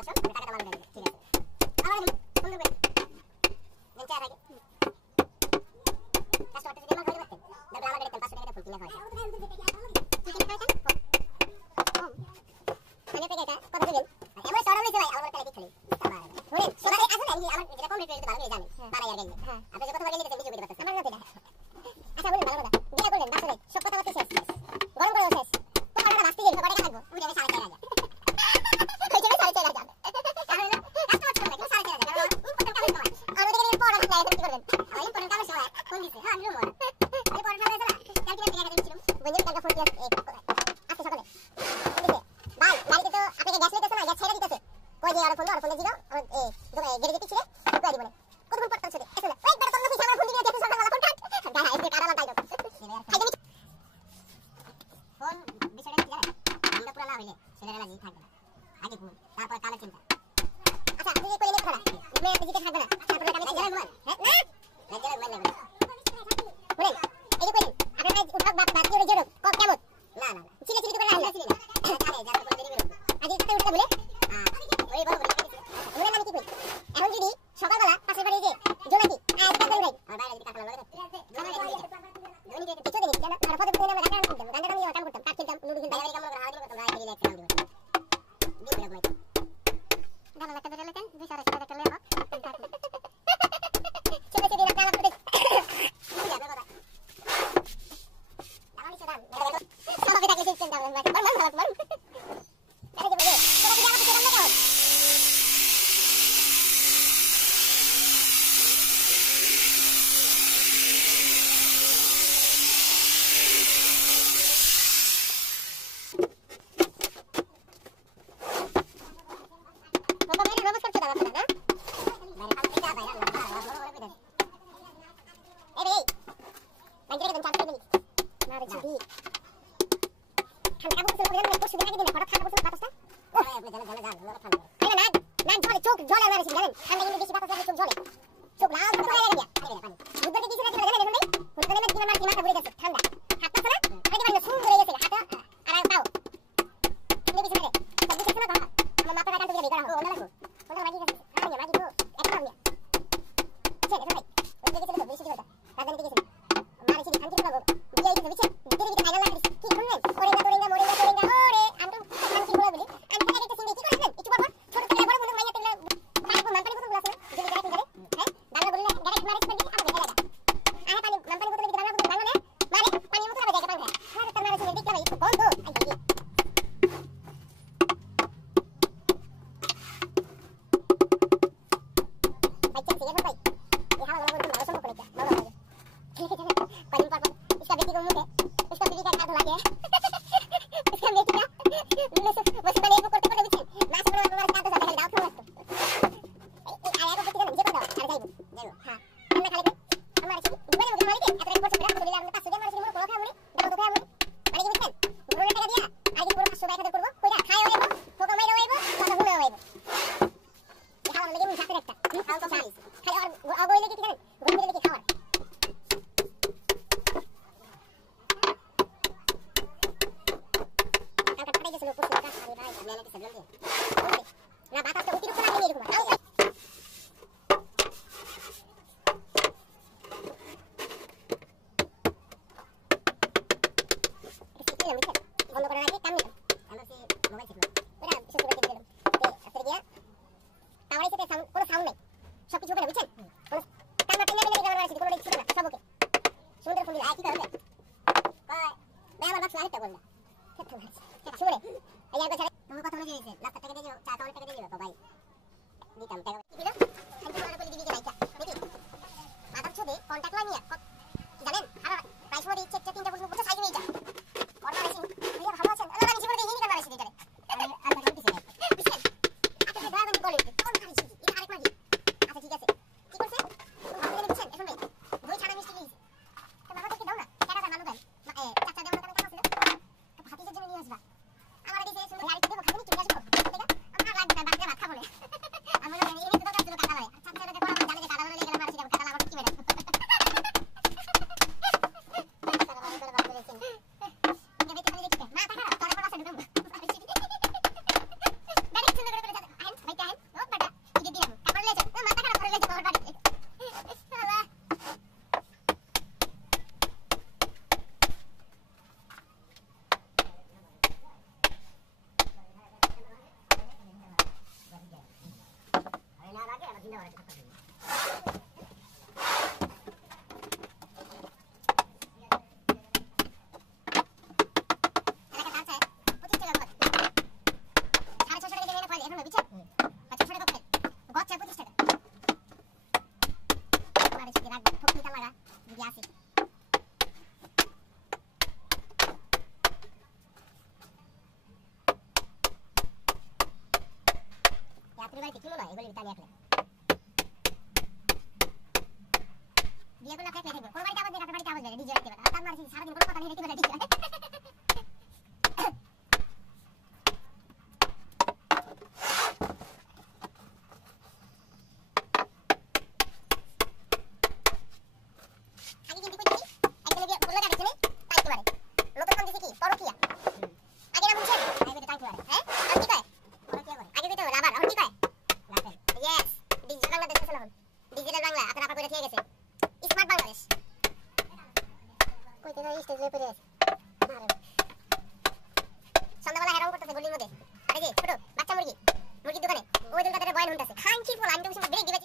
মাত্র টাকাটা মানুষ দেবে ঠিক আছে আবার সুন্দর করে দেন চা থাকে কাস্টমারটা যদি আমার ঘরে রাখতেন তাহলে আমার দেখতেন 500 টাকা ফুল কিনা হয় ঠিক আছে মানে পেগে এটা কত দিবেন এমন সরল হইছে ভাই আমার কাছে খালি শুনেন সবাই আসলে আমি আমার যেটা কমপ্লিট করে ভালো করে জানেন তারা আর গেলেন আপনি যে কথা বলেন এটা নিজে বুঝতে পারছেন আমার কথা আচ্ছা বলেন ভালো কথা বিয়ে করলেন বাসরে সব কথা কথা শেষ গরম করে শেষ তো টাকা বাঁচতে গেল টাকা থাকবো বুঝে 4,500 কই যাবে 4,500 তাহলে কাস্টমার তো নাকি 4,500 কারণ ইম্পর্টেন্ট কাজ করা আর ওদিকে পড়া নাই কি করবেন আর ইম্পর্টেন্ট কাজ সময় ফোন দিছে হ্যাঁ আমি মোর আমি পড়া হয়ে গেল ক্যালকুলেটর টাকা দিয়েছিলাম বন্ধু টাকা ফোন দিয়ে আজকে সকালে ভাই গাড়িতে তো আপনাকে গ্যাস লেগেছে না গ্যাস ছেড়ে দিতেছে কই যে আর ফোন দিও এই গেড়ে দিতে ছিল কই দিব না কতক্ষণ পড়তে ছিল এসে ওই বেটা তোর নাকি আমার ফোন দিয়ে দেখছিস সকালে কোন কাট গাড়ি এসে কারালা তাই দাও ফোন বিষয়টা কি জানেন আমরা পুরো না হইলে ছেলেরা লাগি থাকবে না আগে ঘুম তারপর কালে চিন্তা আচ্ছা আপনি কই নেন খরা তুমি দিকে থাকবে না তারপরে আমি গেলাম ঘুমান হ্যাঁ না গেলাম ঘুমান লাগবে বলেন এই যে কইলেন আপনারা উঠক বাদ দিয়ে জেরো কেমন না না চিলে চিলি করে না চিলি না আরে যা করে দেরি করব আগে কথা উঠতে বলে ওই বড় বড় বলে আমি কি কই এখন যদি সকালবেলা পাশের বাড়ি যে জোনাকি আজ কাজ ভাই আর বাইরে যদি কাকলা লাগে জোনাকি পিছনে দিকে না আর ফটো দিকে না গান করতাম গান আমি কাম করতাম কাট খেলতাম নুডু খেলতাম বাইরে কাম করা হাড়ি করতাম বাইরে রিল্যাক্স করতাম দিন দিন ভাই গান লাগতে ধরে লেতেন দুই সারা সারা করলে হোক চলে চলে রাখা করতে বুঝা কথা আমি সেটা সবাই তাকে চিন্তা করবেন ভাই ভালো ভালো ভালো এই যে বলে তোরা কি আমাকে সেটা না চিন্তা করা কথা বলি বিয়ে করলে ফেক থাকবে কোন বাড়িতে আবার আপনার বাড়িতে আওয়াজ লাগে ডিজে রাখতে পারে আর তার মানে সারা দিন কোনো কথা নেই রেখে পারে ডিজে আগে কিন্তু কইছি একদম যে বললে গাড়ি চলে তাইতে পারে নতুন কোন দিছে কি পরকিয়া আগে না বুঝছেন আগে তো তাইতে পারে হ্যাঁ আর কি কয় পরকিয়া করে আগে তো রাবার আর কি কয় রাফেল ইয়েস ডিজিটাল বাংলাদেশ আছে না ডিজিটাল বাংলা আপনারা আপা কইরা ঠিক গেছে স্মার্ট বাংলাদেশ কইতে যাই স্টেজে পড়ে আছে সন্ধ্যাবেলা হেরাম করতেছে গলির মধ্যে আরে যে ছোট বাচ্চা মুরগির দোকানে ওই দিন তাদের বয়ান শুনতেছে খান কি বল আমি তো ব্রেক দিবে